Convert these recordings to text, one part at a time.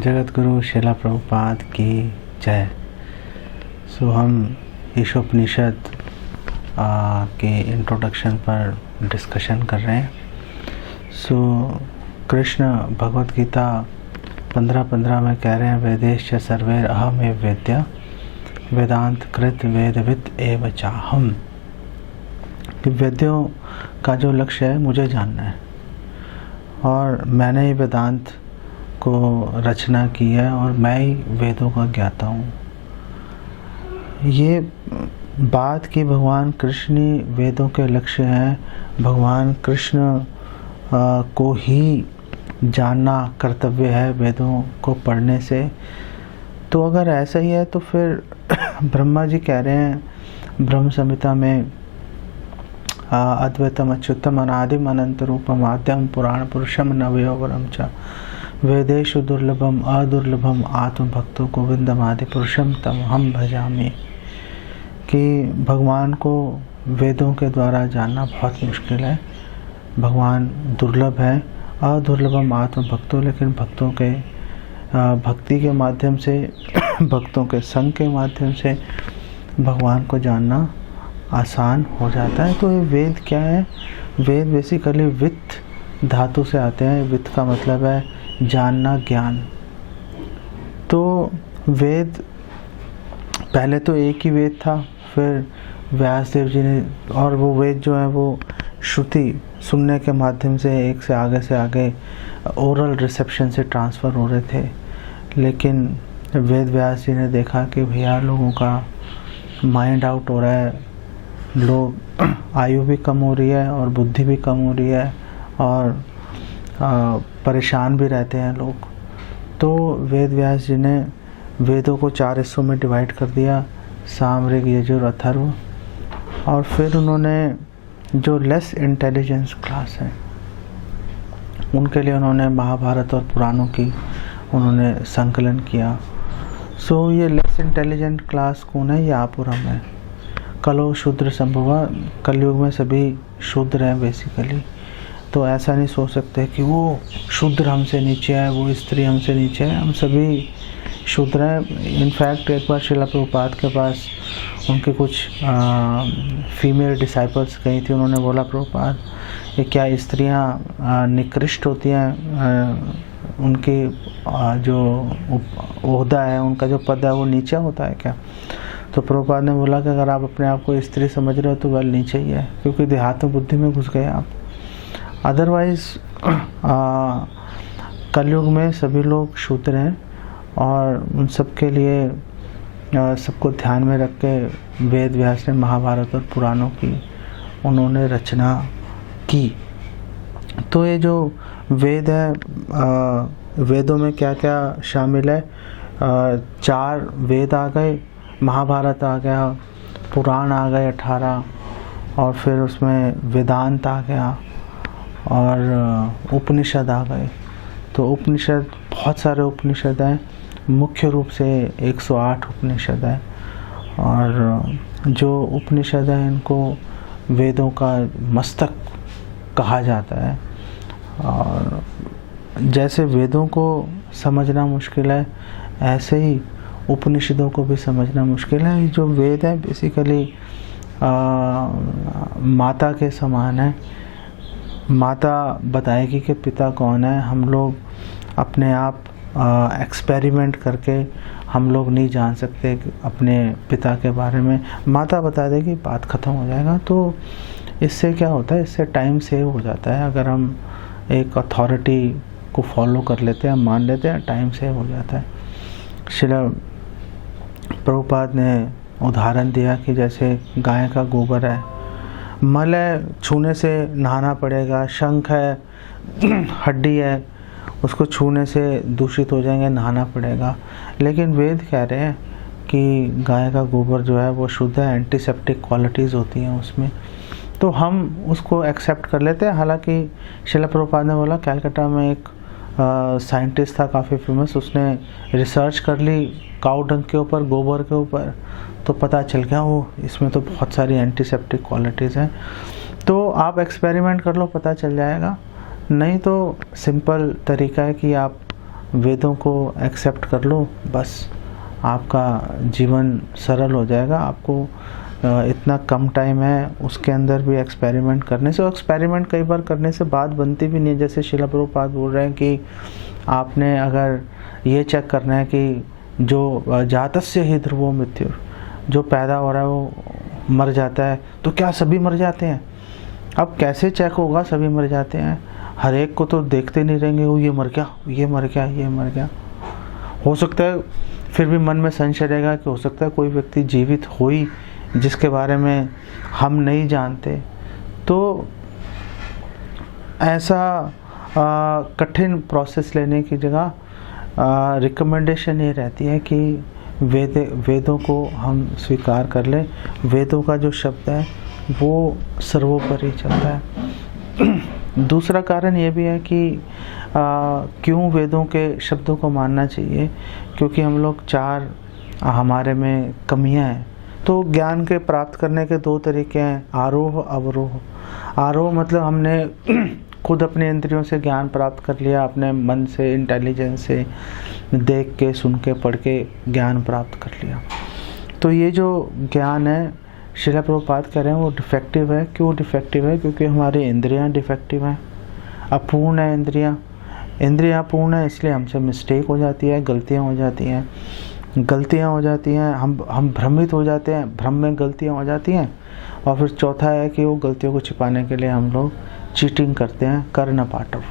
जगत गुरु श्रील प्रभुपाद की जय। हम ईशोपनिषद के इंट्रोडक्शन पर डिस्कशन कर रहे हैं। कृष्ण भगवत गीता 15:15 में कह रहे हैं, वेदेश्च सर्वैर अहमेव वेद्य वेदांत कृत वेदवित् एव चाहम। कि वेद्यों का जो लक्ष्य है मुझे जानना है और मैंने ही वेदांत को रचना की है और मैं ही वेदों का ज्ञाता हूँ। ये बात कि भगवान कृष्ण ही वेदों के लक्ष्य हैं, भगवान कृष्ण को ही जानना कर्तव्य है वेदों को पढ़ने से। तो अगर ऐसा ही है तो फिर ब्रह्मा जी कह रहे हैं ब्रह्म संहिता में, अद्वैतम अच्युतम अनादिम अनंत रूपम आद्यम पुराण पुरुषम नवयोवरम च वेदेषु दुर्लभम अदुर्लभम आत्म भक्तों गोविंदम आदि पुरुषम तम हम भजामि। कि भगवान को वेदों के द्वारा जानना बहुत मुश्किल है। भगवान दुर्लभ है, अदुर्लभम आत्म भक्तों, लेकिन भक्तों के भक्ति के माध्यम से भक्तों के संग के माध्यम से भगवान को जानना आसान हो जाता है। तो ये वेद क्या है? वेद बेसिकली वित्त धातु से आते हैं। वित्त का मतलब है जानना, ज्ञान। तो वेद पहले तो एक ही वेद था, फिर व्यास देव जी ने, और वो वेद जो है वो श्रुति सुनने के माध्यम से एक से आगे ओरल रिसेप्शन से ट्रांसफ़र हो रहे थे। लेकिन वेद व्यास जी ने देखा कि भैया लोगों का माइंड आउट हो रहा है, लोग आयु भी कम हो रही है और बुद्धि भी कम हो रही है और परेशान भी रहते हैं लोग। तो वेद व्यास जी ने वेदों को 4 हिस्सों में डिवाइड कर दिया, साम ऋग यजुर अथर्व। और फिर उन्होंने जो लेस इंटेलिजेंस क्लास है उनके लिए उन्होंने महाभारत और पुराणों की उन्होंने संकलन किया। ये लेस इंटेलिजेंट क्लास कौन है? ये आप और हम है। कलो शूद्र संभवा, कलयुग में सभी शूद्र हैं बेसिकली। तो ऐसा नहीं सोच सकते कि वो शूद्र हमसे नीचे है, वो स्त्री हमसे नीचे है। हम सभी शूद्र हैं। इनफैक्ट एक बार श्रील प्रभुपाद के पास उनके कुछ फीमेल डिसाइपल्स गई थी। उन्होंने बोला, प्रभुपाद ये क्या स्त्रियां निकृष्ट होती हैं, उनकी जो ओहदा है, उनका जो पद है वो नीचे होता है क्या? तो प्रभुपाद ने बोला कि अगर आप अपने आप को स्त्री समझ रहे हो तो वह नीचे ही है, क्योंकि देहात्म बुद्धि में घुस गए आप। अदरवाइज कलयुग में सभी लोग शूद्र हैं और उन सब के लिए सबको ध्यान में रख के वेद व्यास ने महाभारत और पुराणों की उन्होंने रचना की। तो ये जो वेद है, वेदों में क्या क्या शामिल है? 4 वेद आ गए, महाभारत आ गया, पुराण आ गए 18, और फिर उसमें वेदांत आ गया और उपनिषद आ गए। तो उपनिषद, बहुत सारे उपनिषद हैं, मुख्य रूप से 108 उपनिषद है। और जो उपनिषद हैं इनको वेदों का मस्तक कहा जाता है। और जैसे वेदों को समझना मुश्किल है, ऐसे ही उपनिषदों को भी समझना मुश्किल है। जो वेद है बेसिकली माता के समान है। माता बताएगी कि पिता कौन है। हम लोग अपने आप एक्सपेरिमेंट करके हम लोग नहीं जान सकते अपने पिता के बारे में। माता बता देगी, बात ख़त्म हो जाएगा। तो इससे क्या होता है? इससे टाइम सेव हो जाता है। अगर हम एक अथॉरिटी को फॉलो कर लेते हैं, मान लेते हैं, टाइम सेव हो जाता है। श्रील प्रभुपाद ने उदाहरण दिया कि जैसे गाय का गोबर है, मल है, छूने से नहाना पड़ेगा। शंख है, हड्डी है, उसको छूने से दूषित हो जाएंगे, नहाना पड़ेगा। लेकिन वेद कह रहे हैं कि गाय का गोबर जो है वो शुद्ध है, एंटीसेप्टिक क्वालिटीज़ होती हैं उसमें। तो हम उसको एक्सेप्ट कर लेते हैं। हालांकि श्रील प्रभुपाद ने बोला, कलकत्ता में एक साइंटिस्ट था काफ़ी फेमस, उसने रिसर्च कर ली काऊ डंग के ऊपर, गोबर के ऊपर, तो पता चल गया वो इसमें तो बहुत सारी एंटीसेप्टिक क्वालिटीज़ हैं। तो आप एक्सपेरिमेंट कर लो, पता चल जाएगा। नहीं तो सिंपल तरीका है कि आप वेदों को एक्सेप्ट कर लो, बस आपका जीवन सरल हो जाएगा। आपको इतना कम टाइम है, उसके अंदर भी एक्सपेरिमेंट करने से, और एक्सपेरिमेंट कई बार करने से बात बनती भी नहीं है। जैसे श्रील प्रभुपाद बोल रहे हैं कि आपने अगर ये चेक करना है कि जो जातस्य ही ध्रुवो मृत्यु, जो पैदा हो रहा है वो मर जाता है, तो क्या सभी मर जाते हैं? अब कैसे चेक होगा सभी मर जाते हैं? हर एक को तो देखते नहीं रहेंगे, वो ये मर गया, ये मर गया, ये मर गया। हो सकता है फिर भी मन में संशय रहेगा कि हो सकता है कोई व्यक्ति जीवित हो ही जिसके बारे में हम नहीं जानते। तो ऐसा कठिन प्रोसेस लेने की जगह रिकमेंडेशन ये रहती है कि वेदों को हम स्वीकार कर लें। वेदों का जो शब्द है वो सर्वोपरि चलता है। दूसरा कारण ये भी है कि क्यों वेदों के शब्दों को मानना चाहिए, क्योंकि हम लोग हमारे में कमियां हैं। तो ज्ञान के प्राप्त करने के दो तरीके हैं, आरोह अवरोह। आरोह मतलब हमने खुद अपने इंद्रियों से ज्ञान प्राप्त कर लिया, अपने मन से, इंटेलिजेंस से, देख के, सुन के, पढ़ के ज्ञान प्राप्त कर लिया। तो ये जो ज्ञान है, श्रील प्रभुपाद कह रहे हैं वो डिफेक्टिव है। क्यों डिफेक्टिव है? क्योंकि हमारी इंद्रियां डिफेक्टिव हैं, अपूर्ण है इंद्रियां पूर्ण है, इसलिए हमसे मिस्टेक हो जाती है, गलतियां हो जाती हैं, हम भ्रमित हो जाते हैं, भ्रम में गलतियां हो जाती हैं। और फिर चौथा है कि वो गलतियों को छिपाने के लिए हम लोग चीटिंग करते हैं, कर्ण पाठव।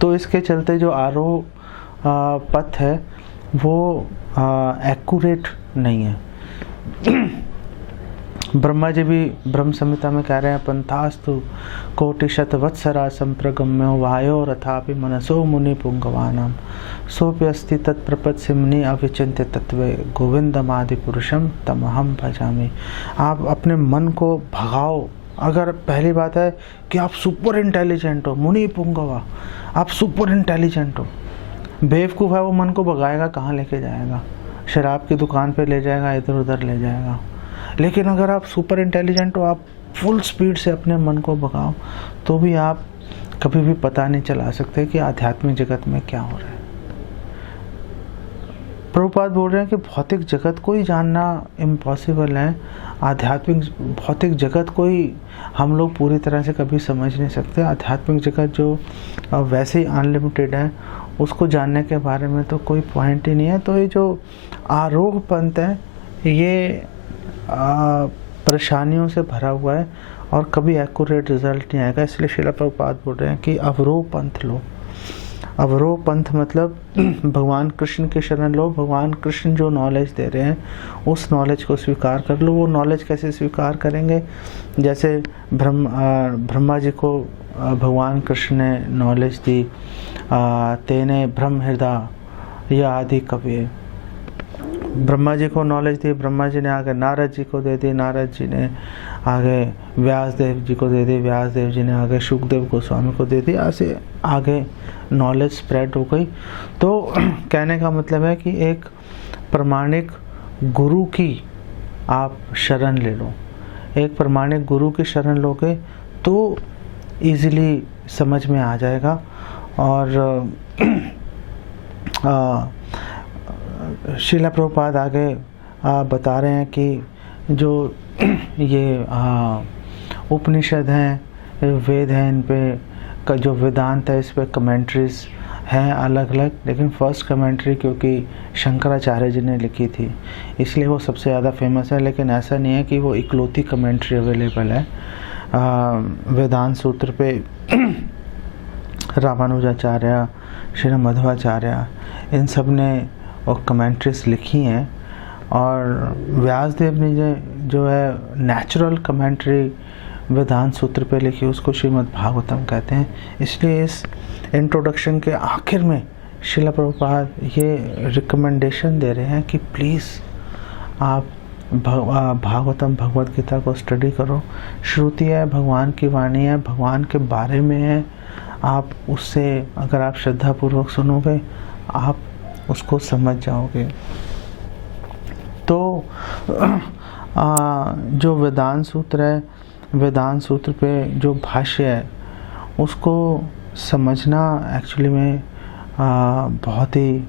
तो इसके चलते जो आरोह पथ है वो एक्यूरेट नहीं है। ब्रह्मा जी भी ब्रह्म संहिता में कह रहे हैं, पंथास्तु कोटिशत वत्सरा संप्रगम्यो वायो रथापि मनसो मुनि पुंगवानाम सोप्यस्ति तत्प्रपद सिमनि अविचिन्त्य तत्वे गोविंदमादि पुरुषम तमहम भजामि। आप अपने मन को भगाओ। अगर पहली बात है कि आप सुपर इंटेलिजेंट हो, मुनि पुंगवा, आप सुपर इंटेलिजेंट हो। बेवकूफ़ है वो मन को भगाएगा, कहाँ लेके जाएगा? शराब की दुकान पे ले जाएगा, इधर उधर ले जाएगा। लेकिन अगर आप सुपर इंटेलिजेंट हो, आप फुल स्पीड से अपने मन को भगाओ, तो भी आप कभी भी पता नहीं चला सकते कि आध्यात्मिक जगत में क्या हो रहा है। प्रभुपाद बोल रहे हैं कि भौतिक जगत को ही जानना इम्पॉसिबल है। आध्यात्मिक भौतिक जगत को ही हम लोग पूरी तरह से कभी समझ नहीं सकते। आध्यात्मिक जगत जो वैसे ही अनलिमिटेड है, उसको जानने के बारे में तो कोई पॉइंट ही नहीं है। तो ये जो आरोह पंथ है, ये परेशानियों से भरा हुआ है और कभी एक्यूरेट रिजल्ट नहीं आएगा। इसलिए श्रील प्रभुपाद बोल रहे हैं कि अवरोह पंथ लो। अवरोह पंथ मतलब भगवान कृष्ण की शरण लो। भगवान कृष्ण जो नॉलेज दे रहे हैं उस नॉलेज को स्वीकार कर लो। वो नॉलेज कैसे स्वीकार करेंगे? जैसे ब्रह्मा जी को भगवान कृष्ण ने नॉलेज दी, तेने ब्रह्म हृदय या आदि कवि। ब्रह्मा जी को नॉलेज दी, ब्रह्मा जी ने आगे नारद जी को दे दी, नारद जी ने आगे व्यासदेव जी को दे दी, व्यासदेव जी ने आगे शुकदेव गोस्वामी को दे दी। ऐसे आगे नॉलेज स्प्रेड हो गई। तो कहने का मतलब है कि एक प्रमाणिक गुरु की आप शरण ले लो। एक प्रमाणिक गुरु की शरण लोगे तो इजीली समझ में आ जाएगा। और श्रील प्रभुपाद आगे बता रहे हैं कि जो ये उपनिषद हैं, वेद हैं, इन पे का जो वेदांत है इस पे कमेंट्रीज हैं अलग अलग। लेकिन फर्स्ट कमेंट्री क्योंकि शंकराचार्य जी ने लिखी थी इसलिए वो सबसे ज़्यादा फेमस है। लेकिन ऐसा नहीं है कि वो इकलौती कमेंट्री अवेलेबल है। वेदांत सूत्र पे रामानुजाचार्य, श्री मध्वाचार्य, इन सब ने और कमेंट्रीज लिखी हैं। और व्यासदेव ने जो है नेचुरल कमेंट्री वेदांत सूत्र पे लिखी, उसको श्रीमद् भागवतम कहते हैं। इसलिए इस इंट्रोडक्शन के आखिर में श्रील प्रभुपाद ये रिकमेंडेशन दे रहे हैं कि प्लीज़ आप भागवतम भगवद गीता को स्टडी करो। श्रुति है, भगवान की वाणी है, भगवान के बारे में है। आप उससे अगर आप श्रद्धापूर्वक सुनोगे आप उसको समझ जाओगे। तो जो वेदांत सूत्र है, वेदांत सूत्र पे जो भाष्य है उसको समझना एक्चुअली में बहुत ही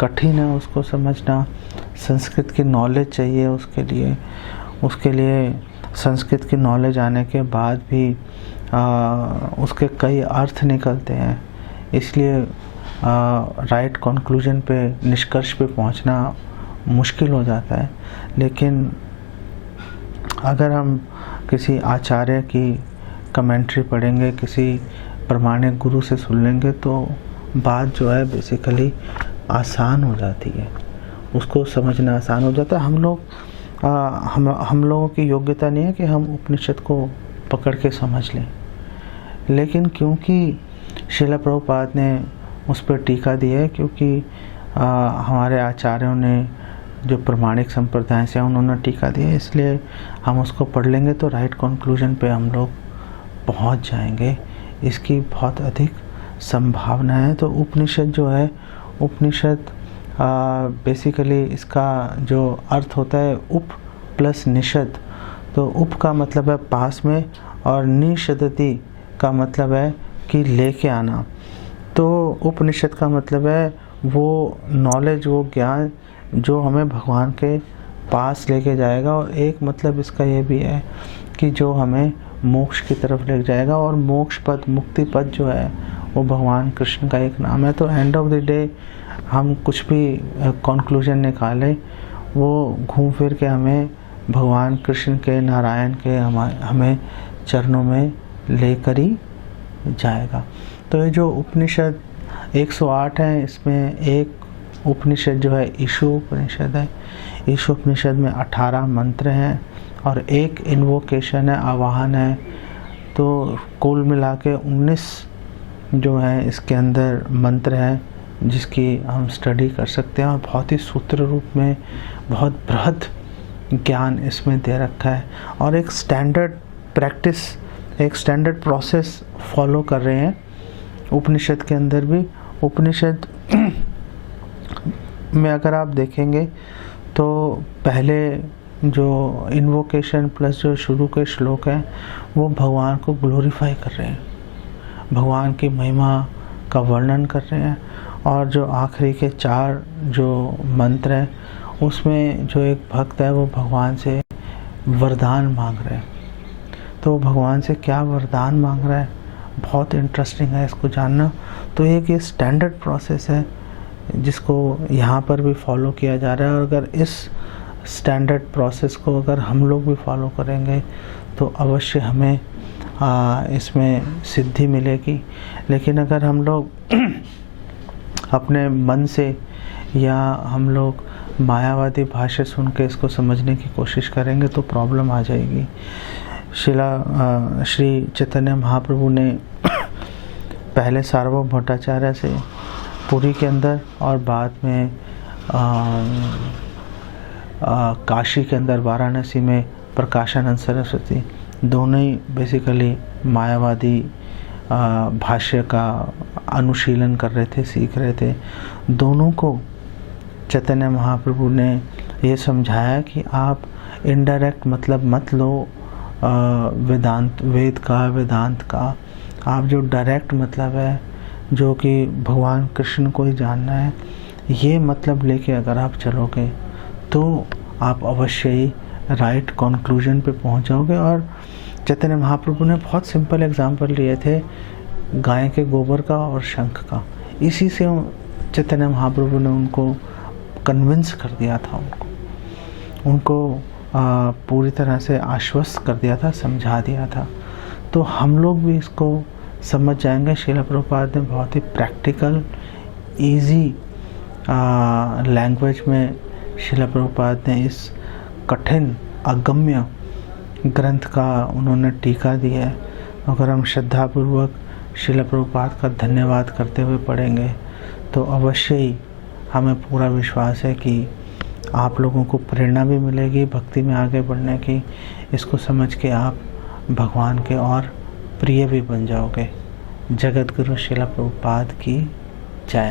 कठिन है उसको समझना। संस्कृत की नॉलेज चाहिए उसके लिए संस्कृत की नॉलेज आने के बाद भी उसके कई अर्थ निकलते हैं, इसलिए राइट कंक्लूजन पे, निष्कर्ष पे पहुंचना मुश्किल हो जाता है। लेकिन अगर हम किसी आचार्य की कमेंट्री पढ़ेंगे, किसी प्रमाणिक गुरु से सुन लेंगे, तो बात जो है बेसिकली आसान हो जाती है, उसको समझना आसान हो जाता है। हम लोगों की योग्यता नहीं है कि हम उपनिषद को पकड़ के समझ लें, लेकिन क्योंकि श्रील प्रभुपाद ने उस पर टीका दी है, क्योंकि हमारे आचार्यों ने जो प्रमाणिक संप्रदाय से उन्होंने टीका दी है, इसलिए हम उसको पढ़ लेंगे तो राइट कंक्लूजन पे हम लोग पहुंच जाएंगे। इसकी बहुत अधिक संभावना है। तो उपनिषद जो है, उपनिषद बेसिकली इसका जो अर्थ होता है उप प्लस निषद। तो उप का मतलब है पास में और निषदति का मतलब है कि लेके आना। तो उपनिषद का मतलब है वो नॉलेज, वो ज्ञान जो हमें भगवान के पास लेके जाएगा, और एक मतलब इसका ये भी है कि जो हमें मोक्ष की तरफ ले जाएगा। और मोक्ष पद, मुक्ति पद जो है वो भगवान कृष्ण का एक नाम है। तो एंड ऑफ द डे हम कुछ भी कंक्लूजन निकालें, वो घूम फिर के हमें भगवान कृष्ण के, नारायण के हमें चरणों में लेकर ही जाएगा। तो ये जो उपनिषद 108 है, इसमें एक उपनिषद जो है ईशु उपनिषद है। ईशु उपनिषद में 18 मंत्र हैं और एक इन्वोकेशन है, आवाहन है। तो कुल मिला के 19 जो है इसके अंदर मंत्र हैं, जिसकी हम स्टडी कर सकते हैं। और बहुत ही सूत्र रूप में बहुत बृहद ज्ञान इसमें दे रखा है, और एक स्टैंडर्ड प्रैक्टिस, एक स्टैंडर्ड प्रोसेस फॉलो कर रहे हैं उपनिषद के अंदर भी। उपनिषद में अगर आप देखेंगे तो पहले जो इन्वोकेशन प्लस जो शुरू के श्लोक हैं वो भगवान को ग्लोरीफाई कर रहे हैं, भगवान की महिमा का वर्णन कर रहे हैं। और जो आखिरी के 4 जो मंत्र हैं उसमें जो एक भक्त है वो भगवान से वरदान मांग रहे हैं। तो भगवान से क्या वरदान मांग रहा है, बहुत इंटरेस्टिंग है इसको जानना। तो एक ये स्टैंडर्ड प्रोसेस है जिसको यहाँ पर भी फॉलो किया जा रहा है। और अगर इस स्टैंडर्ड प्रोसेस को अगर हम लोग भी फॉलो करेंगे तो अवश्य हमें इसमें सिद्धि मिलेगी। लेकिन अगर हम लोग अपने मन से या हम लोग मायावादी भाषा सुन के इसको समझने की कोशिश करेंगे तो प्रॉब्लम आ जाएगी। श्री चैतन्य महाप्रभु ने पहले सार्वभौम भट्टाचार्य से पुरी के अंदर और बाद में काशी के अंदर वाराणसी में प्रकाशानंद सरस्वती, दोनों ही बेसिकली मायावादी भाष्य का अनुशीलन कर रहे थे, सीख रहे थे। दोनों को चैतन्य महाप्रभु ने ये समझाया कि आप इनडायरेक्ट मतलब मत लो वेदांत, वेद का, वेदांत का। आप जो डायरेक्ट मतलब है, जो कि भगवान कृष्ण को ही जानना है, ये मतलब लेके अगर आप चलोगे तो आप अवश्य ही राइट कंक्लूजन पे पहुंच जाओगे। और चैतन्य महाप्रभु ने बहुत सिंपल एग्जांपल लिए थे गाय के गोबर का और शंख का। इसी से चैतन्य महाप्रभु ने उनको कन्विंस कर दिया था, उनको पूरी तरह से आश्वस्त कर दिया था, समझा दिया था। तो हम लोग भी इसको समझ जाएंगे। श्रील प्रभुपाद ने बहुत ही प्रैक्टिकल, इजी लैंग्वेज में श्रील प्रभुपाद ने इस कठिन अगम्य ग्रंथ का उन्होंने टीका दिया है। अगर हम श्रद्धापूर्वक श्रील प्रभुपाद का धन्यवाद करते हुए पढ़ेंगे तो अवश्य ही हमें पूरा विश्वास है कि आप लोगों को प्रेरणा भी मिलेगी भक्ति में आगे बढ़ने की। इसको समझ के आप भगवान के और प्रिय भी बन जाओगे। जगत गुरु श्रील प्रभुपाद की